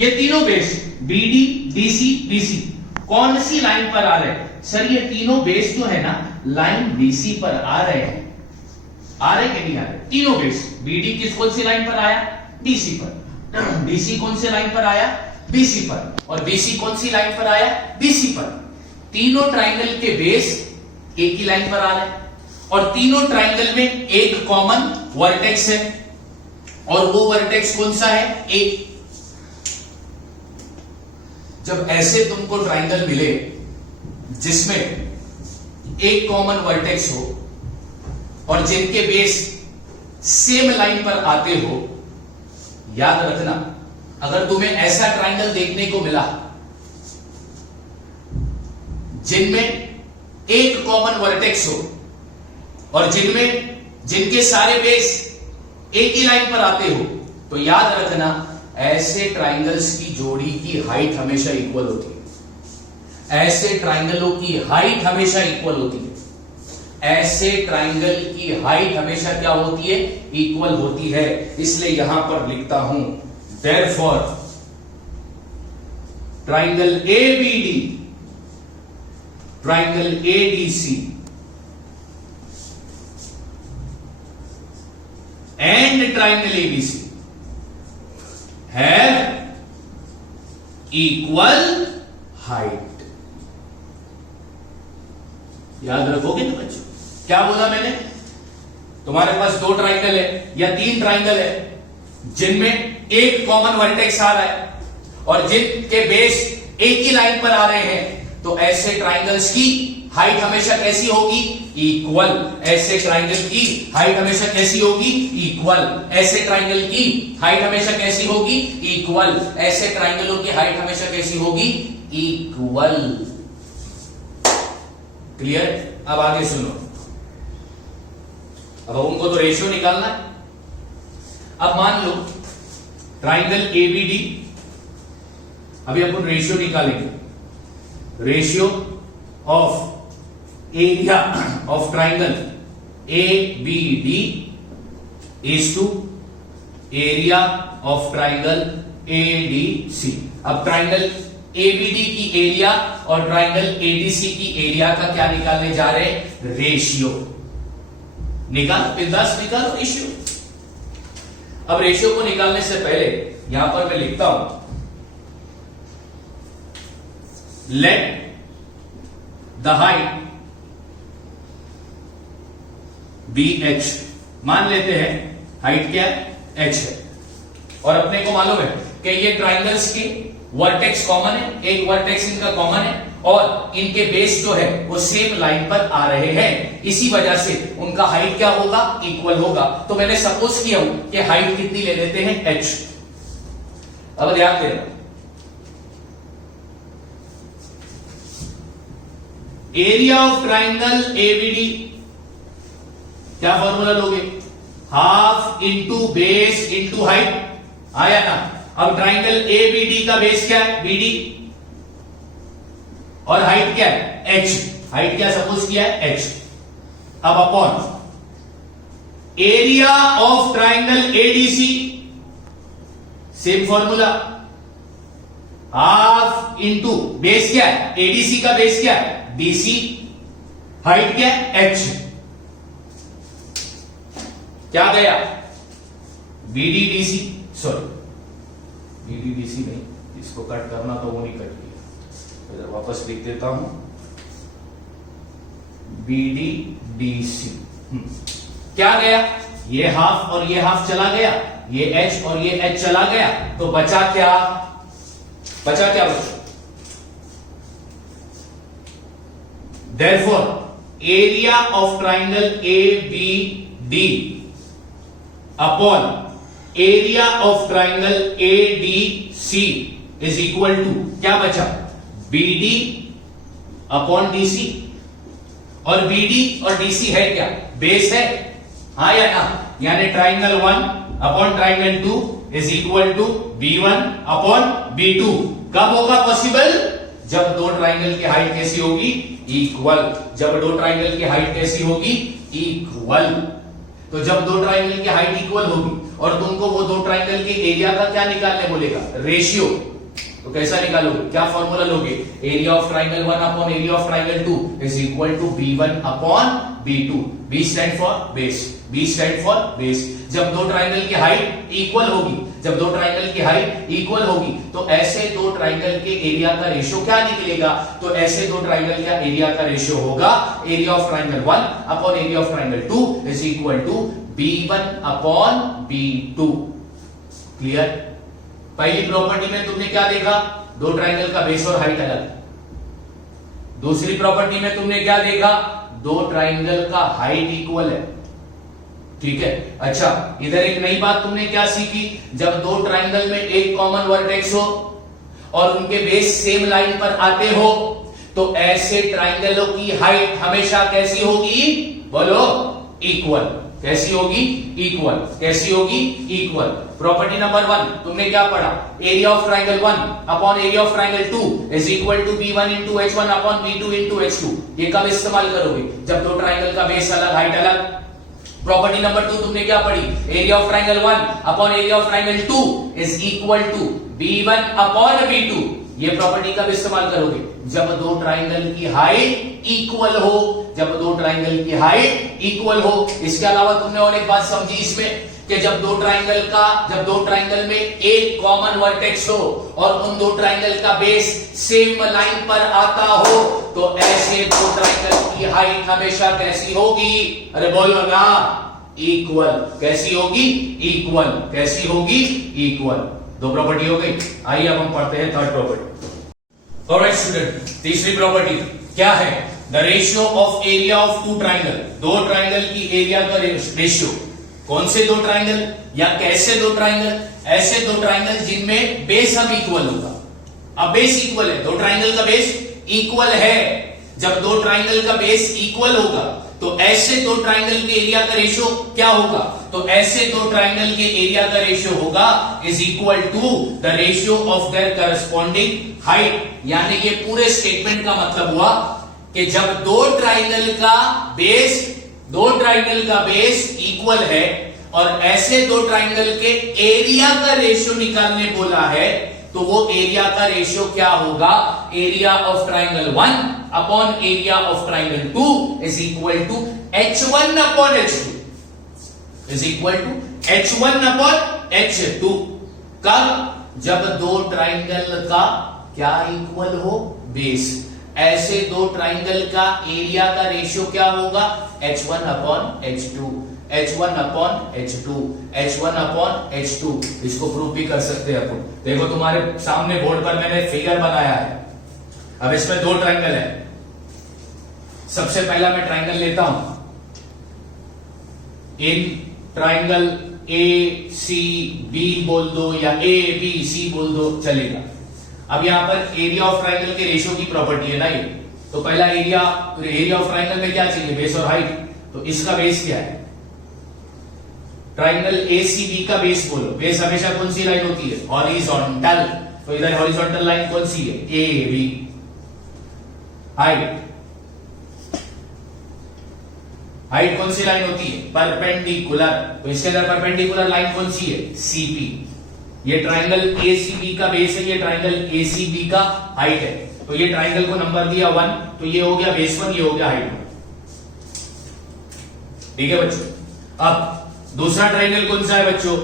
ये तीनों बेस BD, DC, BC कौन सी लाइन पर आ रहे हैं? सर ये तीनों बेस जो है ना लाइन BC पर आ रहे हैं। आ रहे कि नहीं आ रहे? तीनों बेस। BD कौन सी लाइन पर आया? BC पर। DC कौन सी लाइन पर आया? BC पर। और BC कौन सी लाइन पर आया? BC पर। तीनों ट्राइंगल के बेस एक ही लाइन पर आ रहे हैं और तीनों ट्राइंगल में एक कॉमन वर्टेक्स है, और वो वर्टेक्स कौन सा है? एक। जब ऐसे तुमको ट्राइंगल मिले जिसमें एक कॉमन वर्टेक्स हो और जिनके बेस सेम लाइन पर आते हो, याद रखना, अगर तुम्हें ऐसा ट्राइंगल देखने को मिला जिनमें एक कॉमन वर्टेक्स हो और जिनके सारे बेस एक ही लाइन पर आते हो, तो याद रखना ऐसे ट्राइंगल्स की जोड़ी की हाइट हमेशा इक्वल होती है। ऐसे ट्राइंगलों की हाइट हमेशा इक्वल होती है। ऐसे ट्राइंगल की हाइट हमेशा क्या होती है? इक्वल होती है। इसलिए यहां पर लिखता हूं therefore triangle ABD, triangle ADC and triangle ABC have equal height। याद रखोगे ना बच्चों? क्या बोला मैंने? तुम्हारे पास दो ट्राइंगल है या तीन ट्राइंगल है जिनमें एक कॉमन वर्टेक्स आ रहा है और जिनके बेस एक ही लाइन पर आ रहे हैं, तो ऐसे ट्राइंगल्स की हाइट हमेशा कैसी होगी? इक्वल। ऐसे ट्राइंगल की हाइट हमेशा कैसी होगी? इक्वल। ऐसे ट्राइंगल की हाइट हमेशा कैसी होगी? इक्वल। ऐसे ट्राइंगलों की हाइट हमेशा कैसी होगी? इक्वल। क्लियर? अब आगे सुनो। अब उनको तो रेशियो निकालना है। अब मान लो ट्राइंगल ABD, अभी अपन रेशियो निकालेंगे। Ratio of area of triangle ABD is to area of triangle ADC। अब ट्राइंगल ABD की एरिया और ट्राइंगल ADC की एरिया का क्या निकालने जा रहे हैं? रेशियो। निकालो, बिंदास निकालो रेशियो। अब रेशियो को निकालने से पहले यहां पर मैं लिखता हूं लेट द हाइट BH। मान लेते हैं हाइट क्या है? H है। और अपने को मालूम है कि ये ट्राइंगल्स की वर्टेक्स कॉमन है, एक वर्टेक्स इनका कॉमन है और इनके बेस जो है वो सेम लाइन पर आ रहे हैं। इसी वजह से उनका हाइट क्या होगा? इक्वल होगा। तो मैंने सपोज किया हूं कि हाइट कितनी ले लेते हैं? H। अब ध्यान देना, एरिया ऑफ ट्राइंगल ABD क्या फॉर्मूला लोगे? Half into base into height. आया ना? अब ट्राइंगल ABD का बेस क्या है? BD और हाइट क्या है? H। हाइट क्या सपोज किया है? H। अब upon area of triangle ADC, same formula, half into base क्या है? ADC का बेस क्या है? BC। हाइट क्या है? H। क्या गया? BDDC, सॉरी BDDC नहीं, इसको कट करना तो वो नहीं कट गया, इधर वापस लिख देता हूं BDDC। क्या गया? ये हाफ और ये हाफ चला गया, ये H और ये H चला गया, तो बचा क्या? बचा क्या बच्चों? Therefore, area of triangle ABD upon area of triangle ADC is equal to क्या बचा? BD upon DC। और BD और DC है क्या? बेस है, हाँ या ना? यानी triangle 1 upon triangle 2 is equal to B1 upon B2। कब होगा पॉसिबल? जब दो ट्राइंगल की हाइट कैसी होगी? इक्वल। जब दो ट्राइंगल की हाइट कैसी होगी? इक्वल। तो जब दो ट्राइंगल की हाइट इक्वल होगी और तुमको वो दो ट्राइंगल के एरिया का क्या निकालने बोलेगा? रेशियो। तो कैसा निकालोगे? क्या फॉर्मूला लोगे? Area of triangle 1 upon area of triangle 2 is equal to B1 upon B2। B stand for base, B stand for base. जब दो ट्राइंगल की हाइट इक्वल होगी, जब दो ट्राइंगल की हाइट इक्वल होगी, तो ऐसे दो ट्राइंगल के एरिया का रेशियो क्या निकलेगा? तो ऐसे दो ट्राइंगल का एरिया का रेशियो होगा area of triangle 1 upon area of triangle 2 is equal to B1 upon B2। Clear? पहली प्रॉपर्टी में तुमने क्या देखा? दो ट्राइंगल का बेस और हाइट अलग। दूसरी प्रॉपर्टी में तुमने क्या देखा? दो ट्राइंगल का हाइट इक्वल है। ठीक है। अच्छा, इधर एक नई बात तुमने क्या सीखी? जब दो ट्राइंगल में एक कॉमन वर्टेक्स हो और उनके बेस सेम लाइन पर आते हो, तो ऐसे ट्राइंगलों की हाइट हमेशा कैसी होगी? बोलो, इक्वल। कैसी होगी? इक्वल। कैसी होगी? इक्वल। प्रॉपर्टी नंबर 1 तुमने क्या पढ़ा? Area of triangle 1 upon area of triangle 2 is equal to b1 into h1 upon b2 into h2। ये कब इस्तेमाल करोगे? जब दो ट्राइंगल का बेस अलग, हाइट अलग। प्रॉपर्टी नंबर 2 तुमने क्या पढ़ी? Area of triangle 1 upon area of triangle 2 is equal to b1 upon b2। ये प्रॉपर्टी कब इस्तेमाल करोगे? जब दो ट्राइंगल की हाइट इक्वल हो। जब दो ट्राइंगल की हाइट इक्वल हो। इसके अलावा तुमने और एक बात समझी इसमें कि जब दो ट्राइंगल में एक कॉमन वर्टेक्स हो और उन दो ट्राइंगल का बेस सेम लाइन पर आता हो तो ऐसे दो ट्राइंगल की हाइट हमेशा कैसी होगी? अरे बोलो ना, इक्वल। कैसी होगी? इक्वल। कैसी होगी? इक्वल। दो प्रॉपर्टी हो गई। आइए अब हम पढ़ते हैं थर्ड प्रॉपर्टी। ऑलराइट स्टूडेंट, तीसरी प्रॉपर्टी क्या है? The ratio of area of two triangle. दो ट्राइंगल की एरिया का रेशियो। कौन से दो ट्राइंगल या कैसे दो ट्राइंगल? ऐसे दो ट्राइंगल जिनमें बेस अब इक्वल होगा। अब बेस इक्वल है, दो ट्राइंगल का बेस इक्वल है। जब दो ट्राइंगल का बेस इक्वल होगा तो ऐसे दो ट्राइंगल के एरिया का रेशियो क्या होगा? तो ऐसे दो ट्राइंगल के एरिया का रेशियो होगा is equal to the ratio of their corresponding height. यानी ये पूरे स्टेटमेंट का मतलब हुआ कि जब दो ट्राइंगल का बेस इक्वल है और ऐसे दो ट्राइंगल के एरिया का रेशियो निकालने बोला है तो वो एरिया का रेशियो क्या होगा? Area of triangle 1 upon area of triangle 2 is equal to h1 upon h2 is equal to h1 upon h2। कब? जब दो ट्राइंगल का क्या इक्वल हो? बेस। ऐसे दो ट्राइंगल का एरिया का रेशियो क्या होगा? h1 upon h2, h1 upon h2, h1 upon h2। इसको प्रूफ भी कर सकते हैं अपन। देखो तुम्हारे सामने बोर्ड पर मैंने फिगर बनाया है। अब इसमें दो ट्राइंगल है। सबसे पहला मैं ट्राइंगल लेता हूं। In triangle A C B बोल दो या ए बी सी बोल दो, चलेगा। अब यहां पर एरिया ऑफ ट्राइंगल के रेशियो की प्रॉपर्टी है ना ये। तो पहला एरिया ऑफ ट्राइंगल में क्या चाहिए? बेस और हाइट। तो इसका बेस क्या है? ट्राइंगल एसीबी का बेस बोलो। बेस हमेशा कौन सी लाइन होती है? हॉरिजॉन्टल। तो इधर हॉरिजॉन्टल लाइन कौन सी है? A B. हाइट कौन सी लाइन होती है? परपेंडिकुलर। तो इसके अंदर परपेंडिकुलर लाइन कौन सी है? सीपी। ये ट्राइंगल एसीबी का बेस है, ये ट्राइंगल एसीबी का हाइट है। तो ये ट्राइंगल को नंबर दिया 1, तो ये हो गया बेस 1, ये हो गया हाइट 1। ठीक है बच्चों। अब दूसरा ट्राइंगल कौन सा है बच्चों?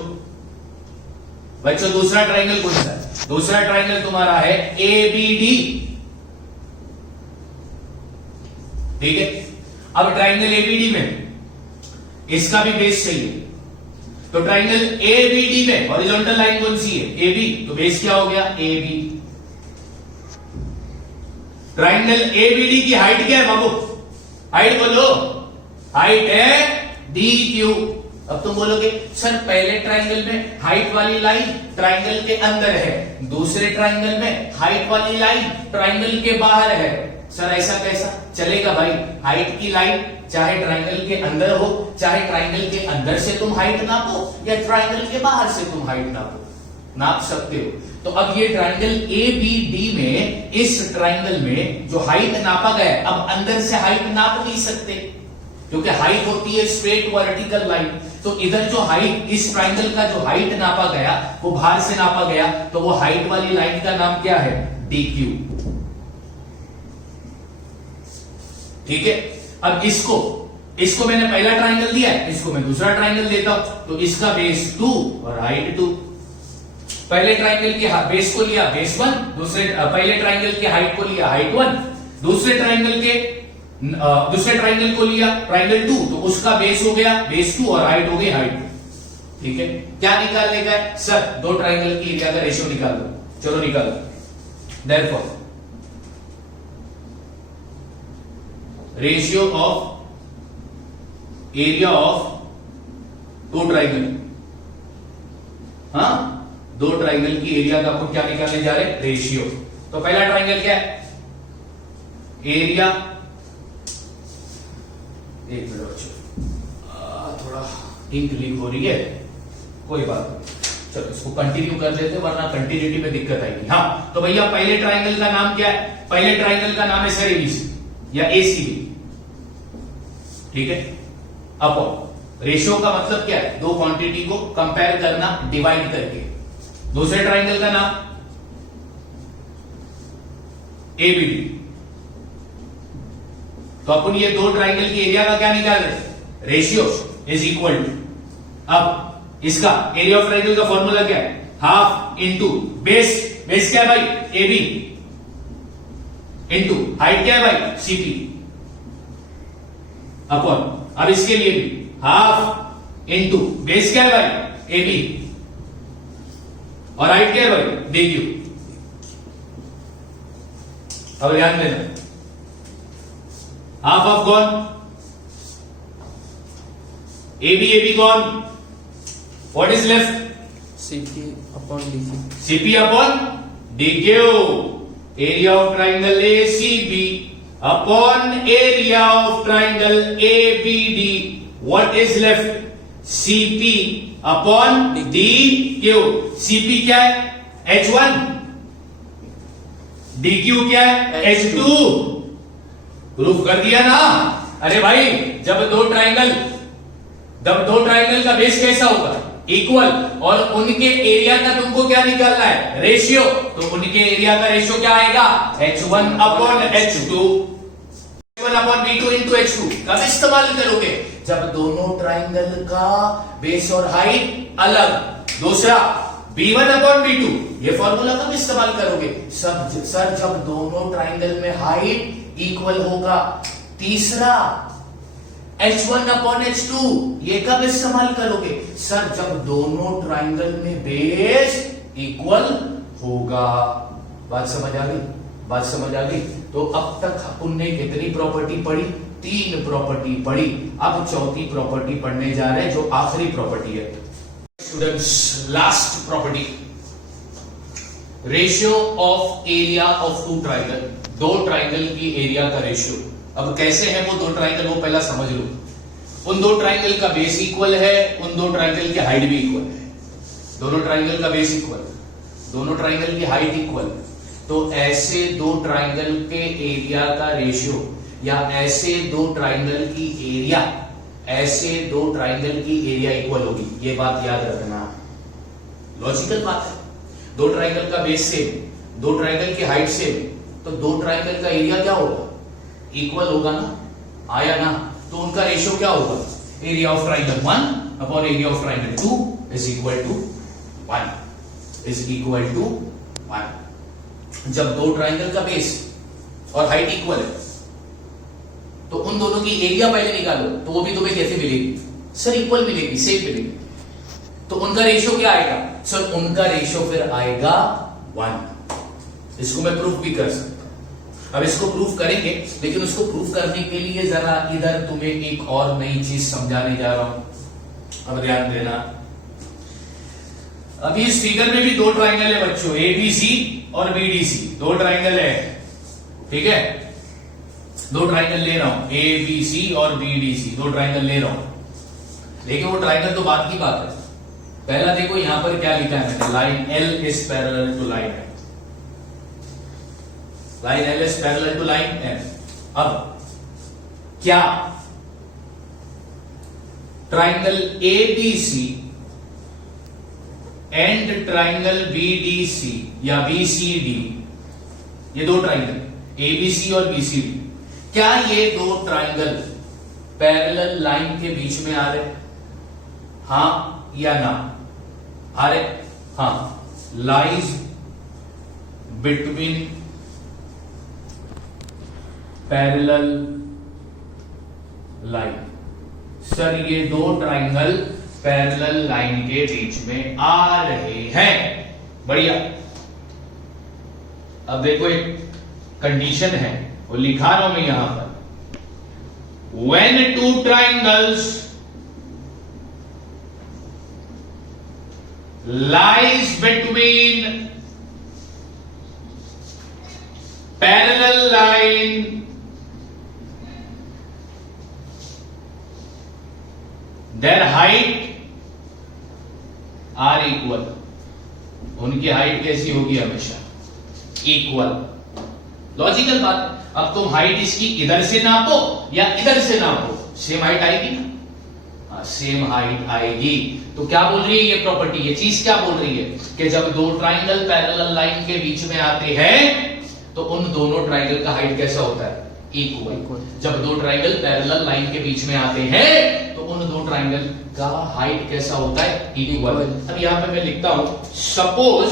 दूसरा ट्राइंगल कौन सा है? दूसरा ट्राइंगल तुम्हारा है एबीडी। ठीक है। अब ट्राइंगल एबीडी में इसका भी बेस चाहिए। तो ट्राइंगल एबीडी में हॉरिजॉन्टल लाइन कौन सी है? एबी। तो बेस क्या हो गया? एबी। ट्राइंगल एबीडी की हाइट क्या है बाबू? हाइट बोलो। हाइट है डी क्यू। अब तुम बोलोगे सर पहले ट्राइंगल में हाइट वाली लाइन ट्राइंगल के अंदर है, दूसरे ट्राइंगल में हाइट वाली लाइन ट्राइंगल के बाहर है। सर ऐसा कैसा चलेगा भाई? हाइट की लाइन चाहे ट्राइंगल के अंदर हो, चाहे ट्राइंगल के अंदर से तुम हाइट नापो या ट्राइंगल के बाहर से तुम हाइट नापो, नाप सकते हो। तो अब ये ट्राइंगल ए बी डी में, इस ट्राइंगल में जो हाइट नापा गया, अब अंदर से हाइट नाप नहीं सकते क्योंकि हाइट होती है स्ट्रेट वर्टिकल लाइन। तो इधर जो हाइट, इस ट्राइंगल का जो हाइट नापा गया वो बाहर से नापा गया, तो वो हाइट वाली लाइन का नाम क्या है? D Q. ठीक है। अब इसको मैंने पहला ट्राइंगल दिया है, इसको मैं दूसरा ट्राइंगल देता हूं। तो इसका बेस 2 और हाइट 2। पहले ट्राइंगल के बेस को लिया बेस 1, पहले ट्राइंगल के हाइट को लिया हाइट 1, दूसरे ट्राइंगल को लिया ट्राइंगल 2, तो उसका बेस हो गया बेस 2 और हाइट हो गई हाइट 2। ठीक है। क्या निकालने का है? सर दो ट्राइंगल की एरिया का रेशियो निकाल दो। चलो निकालो। Therefore ratio of area of two triangle. हाँ, दो ट्राइंगल की एरिया का आपको क्या निकालने जा रहे हैं? रेशियो। तो पहला ट्राइंगल क्या है? एरिया, एक मिनट बच्चों, थोड़ा इंक लीक हो रही है, कोई बात नहीं, चलो इसको कंटिन्यू कर लेते, वरना कंटिन्यूटी में दिक्कत आएगी। हाँ तो भैया पहले ट्राइंगल का नाम क्या है? पहले ट्राइंगल का नाम है सर एबीसी या एसीबी, ठीक है। अपॉन रेशियो का मतलब क्या है? दो क्वांटिटी को कंपेयर करना डिवाइड करके। दूसरे ट्राइंगल का नाम एबीडी। तो अपन ये दो ट्राइंगल की एरिया का क्या निकाल रहे हैं? रेशियो इज इक्वल टू, अब इसका एरिया ऑफ ट्राइंगल का फॉर्मूला क्या है? हाफ इंटू बेस, बेस क्या है भाई? एबी, इंटू हाइट क्या है भाई? सीपी, अपॉन अब इसके लिए भी हाफ इंटू बेस क्या है भाई? एबी, और हाइट क्या है भाई? डीक्यू। अब ध्यान देना, हाफ ऑफ कौन? एबी, एबी कौन? What is left? CP upon DQ. CP upon DQ. Area of triangle ACB upon area of triangle ABD, what is left? CP अपॉन DQ। CP क्या है? H1, DQ क्या है? H2। प्रूफ कर दिया ना? अरे भाई जब दो ट्राइंगल का बेस कैसा होगा? इक्वल, और उनके एरिया का तुमको क्या निकालना है? रेशियो। तो उनके एरिया का रेशियो क्या आएगा? H1 upon H2, H1 upon B2 into H2। कब इस्तेमाल करोगे? जब दोनों ट्राइंगल का बेस और हाइट अलग। दूसरा B1 अपॉन B2, ये फॉर्मूला कब इस्तेमाल करोगे? सर जब दोनों ट्राइंगल में हाइट इक्वल होगा। तीसरा H1 अपॉन H2, ये कब इस्तेमाल करोगे? सर जब दोनों ट्राइंगल में बेस इक्वल होगा। बात समझ आ गई? बात समझ आ गई? तो अब तक अपन ने कितनी प्रॉपर्टी पढ़ी? 3 प्रॉपर्टी पढ़ी। अब चौथी प्रॉपर्टी पढ़ने जा रहे हैं, जो आखिरी प्रॉपर्टी है students, last property, ratio of area of two triangle. दो ट्राइंगल की एरिया का रेशियो। अब कैसे है वो दो ट्राइंगल, वो पहला समझ लो। उन दो ट्राइंगल का बेस इक्वल है, उन दो ट्राइंगल की हाइट भी इक्वल है। दोनों ट्राइंगल का बेस इक्वल, दोनों ट्राइंगल की हाइट इक्वल। तो ऐसे दो ट्राइंगल के एरिया का रेशियो, या ऐसे दो ट्राइंगल की एरिया, ऐसे दो ट्राइंगल की एरिया इक्वल होगी। ये बात याद रखना, लॉजिकल बात है। दो ट्राइंगल का बेस सेम, दो ट्राइंगल की हाइट सेम, तो दो ट्राइंगल का एरिया क्या होगा? इक्वल होगा ना? आया ना? तो उनका रेशियो क्या होगा? Area of triangle 1 upon area of triangle 2 is equal to 1, is equal to 1। जब दो ट्राइंगल का बेस और हाइट इक्वल है, तो उन दोनों की एरिया पहले निकालो, तो वो भी तुम्हें कैसे मिलेगी? सर इक्वल मिलेगी, सेम मिलेगी। तो उनका रेशियो क्या आएगा? सर उनका रेशियो फिर आएगा 1। इसको मैं प्रूफ भी कर सकता हूं। अब इसको प्रूफ करेंगे, लेकिन उसको प्रूफ करने के लिए जरा इधर तुम्हें एक और नई चीज समझाने जा रहा हूं। अब ध्यान देना, अभी इस फिगर में भी दो ट्राइंगल है बच्चों, ABC और BDC, दो ट्राइंगल है, ठीक है। दो ट्राइंगल ले रहा हूं, ABC और BDC, दो ट्राइंगल ले रहा हूं। लेकिन वो ट्राइंगल तो बात की बात है। पहला देखो यहां पर क्या लिखा है मैंने, line L is parallel to line M, line L is parallel to line M। अब क्या triangle ABC and triangle BDC या BCD, ये दो ट्राइंगल ABC और BCD, क्या ये दो ट्राइंगल पैरेलल लाइन के बीच में आ रहे? हां या ना? आ रहे? हां। Lies between parallel line. Sir ये दो ट्राइंगल पैरेलल लाइन के बीच में आ रहे हैं, बढ़िया। अब देखो एक कंडीशन है, वो लिखा रहा हूं मैं यहां पर, when two triangles lies between parallel line their height are equal, उनकी हाइट कैसी होगी? हमेशा इक्वल। लॉजिकल बात है। अब तुम हाइट इसकी इधर से नापो या इधर से नापो, सेम हाइट आएगी ना? सेम हाइट आएगी। तो क्या बोल रही है ये प्रॉपर्टी, ये चीज क्या बोल रही है कि जब दो ट्राइंगल पैरेलल लाइन के बीच में आते हैं तो उन दोनों ट्राइंगल का हाइट कैसा होता है? इक्वल। जब दो ट्राइंगल पैरेलल लाइन के बीच में आते हैं तो उन दो ट्राइंगल का हाइट कैसा होता है? इक्वल। अब यहां पे मैं लिखता हूं सपोज,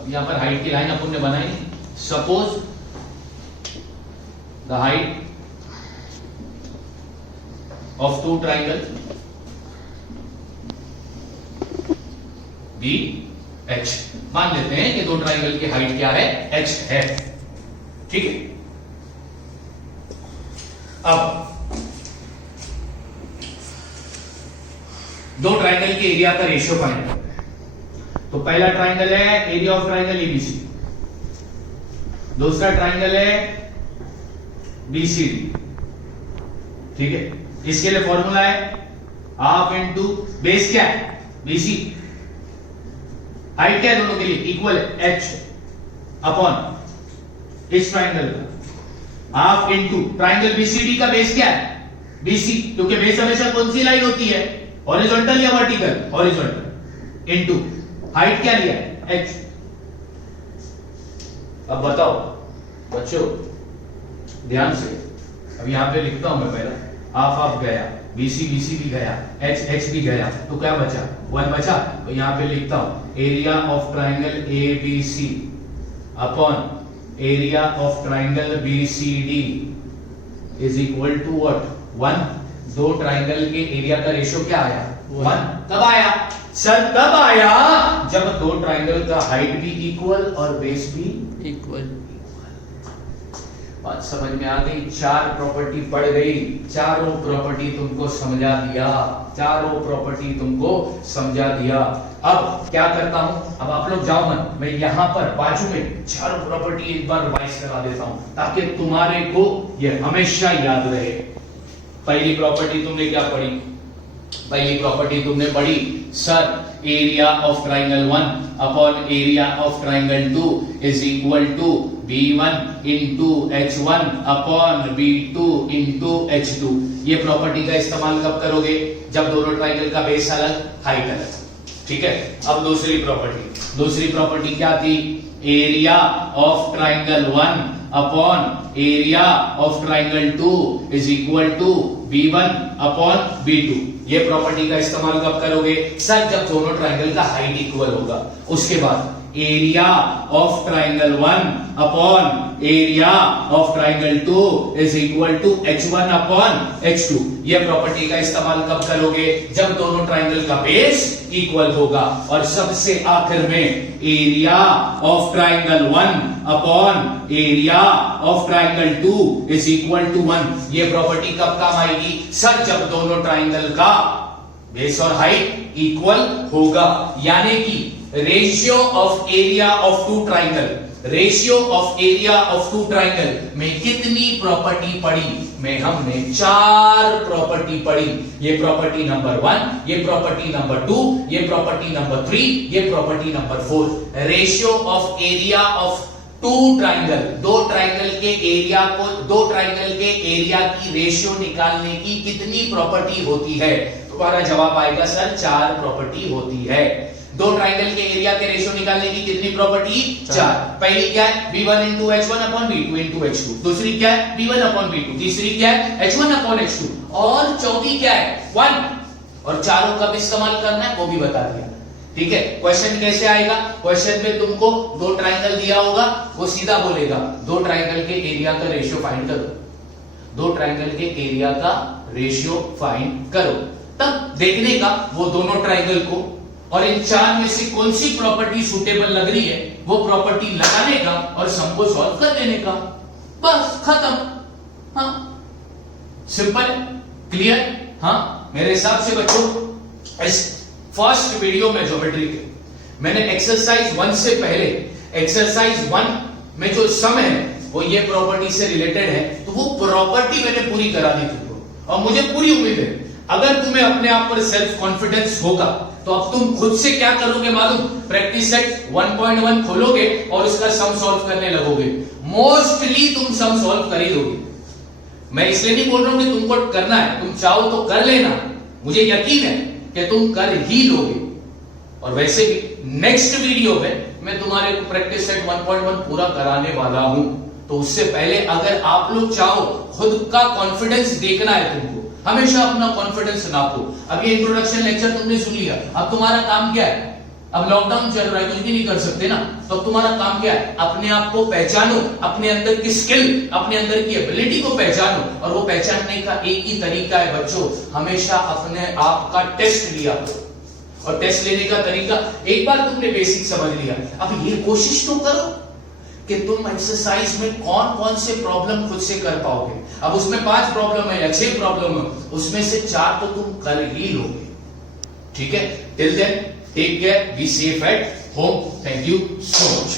अब यहां पर हाइट की लाइन अपन ने बनाई, suppose the height of two triangle B H, मान लेते हैं कि दो ट्राइंगल की हाइट क्या है? H है। ठीक है। अब दो ट्राइंगल के एरिया का रेशियो फाइंड करते हैं। तो पहला ट्राइंगल है एरिया ऑफ ट्राइंगल एबीसी, दूसरा ट्राइंगल है बीसीडी। ठीक है। इसके लिए फॉर्मूला है हाफ इनटू बेस क्या है? बीसी। हाइट क्या है दोनों के लिए? इक्वल है, एच अपॉन इस ट्राइंगल का हाफ इनटू ट्राइंगल बीसीडी का बेस क्या है? बीसी, क्योंकि बेस हमेशा कौन सी लाइन होती है? हॉरिजॉन्टल या वर्टिकल? हॉरिजॉन्टल। इनटू हाइट क्या लिया है? एच। अब बताओ बच्चों ध्यान से, अब यहां पे लिखता हूं मैं पहला, हाफ हाफ गया, बीसी बीसी भी गया, एच एच भी गया, तो क्या बचा? 1 बचा। तो यहां पे लिखता हूं area of triangle A B C upon area of triangle B C D is equal to what? 1। दो ट्राइंगल के एरिया का रेशियो क्या आया? 1। कब आया सर? तब आया जब दो ट्राइंगल का हाइट भी इक्वल और बेस भी इक्वल। बात समझ में आ गई? चार प्रॉपर्टी पड़ गई, चारों प्रॉपर्टी तुमको समझा दिया, चारों प्रॉपर्टी तुमको समझा दिया। अब क्या करता हूं, अब आप लोग जाओ मत, मैं यहां पर बाजू में चारों प्रॉपर्टी एक बार रिवाइज करा देता हूं ताकि तुम्हारे को ये हमेशा याद रहे। पहली प्रॉपर्टी तुमने क्या पढ़ी? पहली प्रॉपर्टी तुमने पढ़ी sir area of triangle 1 upon area of triangle 2 is equal to B1 into H1 upon B2 into H2। ये प्रॉपर्टी का इस्तेमाल कब करोगे? जब दोनों ट्राइंगल का बेस अलग, हाइट अलग। ठीक है। अब दूसरी प्रॉपर्टी क्या थी? Area of triangle 1 upon area of triangle 2 is equal to B1 upon B2। ये प्रॉपर्टी का इस्तेमाल कब करोगे? सर जब दोनों ट्राइंगल का हाइट इक्वल होगा। उसके बाद area of triangle 1 upon area of triangle 2 is equal to H1 upon H2। ये प्रॉपर्टी का इस्तेमाल कब करोगे? जब दोनों ट्राइंगल का बेस इक्वल होगा। और सबसे आखिर में area of triangle 1 upon area of triangle 2 is equal to 1। ये प्रॉपर्टी कब काम आएगी? सर जब दोनों ट्राइंगल का बेस और हाइट इक्वल होगा, यानी कि ratio of area of two triangle, ratio of area of two triangle में कितनी प्रॉपर्टी पढ़ी? में हमने 4 प्रॉपर्टी पढ़ी। ये प्रॉपर्टी नंबर 1, ये प्रॉपर्टी नंबर 2, ये प्रॉपर्टी नंबर 3, ये property number 4। Ratio of area of two triangle, दो ट्राइंगल के एरिया को, दो ट्राइंगल के एरिया की रेशियो निकालने की कितनी प्रॉपर्टी होती है? तुम्हारा जवाब आएगा सर 4 प्रॉपर्टी होती है। दो ट्राइंगल के एरिया के रेशियो निकालने की कितनी प्रॉपर्टी? 4। पहली क्या है? B1 into H1 upon B2 into H2। दूसरी क्या है? B1 upon B2। तीसरी क्या है? H1 upon H2। और चौथी क्या है? 1। और चारों कब इस्तेमाल करना है वो भी बता दिया। ठीक है। क्वेश्चन कैसे आएगा? क्वेश्चन में तुमको दो ट्राइंगल दिया होगा, वो सीधा बोलेगा दो ट्राइंगल के एरिया का रेशियो फाइंड करो, दो ट्राइंगल के एरिया का रेशियो फाइंड करो। तब देखने का वो दोनों ट्राइंगल को और इन 4 में से कौन सी प्रॉपर्टी सुटेबल लग रही है वो प्रॉपर्टी लगाने का और सम को सॉल्व कर देने का, बस खत्म। हाँ सिंपल, क्लियर? हाँ मेरे हिसाब से बच्चों इस फर्स्ट वीडियो में ज्योमेट्री के मैंने एक्सरसाइज 1 से पहले एक्सरसाइज 1 में जो सम है वो ये प्रॉपर्टी से रिलेटेड है, तो वो प्रॉपर्टी मैंने पूरी करा दी तुमको और मुझे पूरी उम्मीद है अगर तुम्हें अपने आप पर सेल्फ कॉन्फिडेंस होगा तो अब तुम खुद से क्या करोगे मालूम? प्रैक्टिस सेट 1.1 खोलोगे और उसका सम सॉल्व करने लगोगे। मोस्टली तुम सम सॉल्व कर ही दोगे। मैं इसलिए नहीं बोल रहा हूं कि तुमको करना है, तुम चाहो तो कर लेना, मुझे यकीन है कि तुम कर ही लोगे। और वैसे भी नेक्स्ट वीडियो में मैं तुम्हारे प्रैक्टिस सेट 1.1 पूरा कराने वाला हूं, तो उससे पहले अगर आप लोग चाहो खुद का कॉन्फिडेंस देखना है तुमको, हमेशा अपना कॉन्फिडेंस नापो। अब ये इंट्रोडक्शन लेक्चर तुमने सुन लिया, अब तुम्हारा काम क्या है? अब लॉकडाउन चल रहा है, कुछ भी नहीं कर सकते ना, तो अब तुम्हारा काम क्या है? अपने आप को पहचानो, अपने अंदर की स्किल, अपने अंदर की एबिलिटी को पहचानो। और वो पहचानने का एक ही तरीका है बच्चों, हमेशा अपने आप का टेस्ट लिया करो। और टेस्ट लेने का तरीका एक बार तुमने बेसिक समझ लिया, अब ये कोशिश तो करो कि तुम एक्सरसाइज में कौन कौन से प्रॉब्लम खुद से कर पाओगे। अब उसमें 5 प्रॉब्लम है या 6 प्रॉब्लम है, उसमें से 4 तो तुम कर ही लोगे। ठीक है, till then take care, be safe at home. Thank you so much.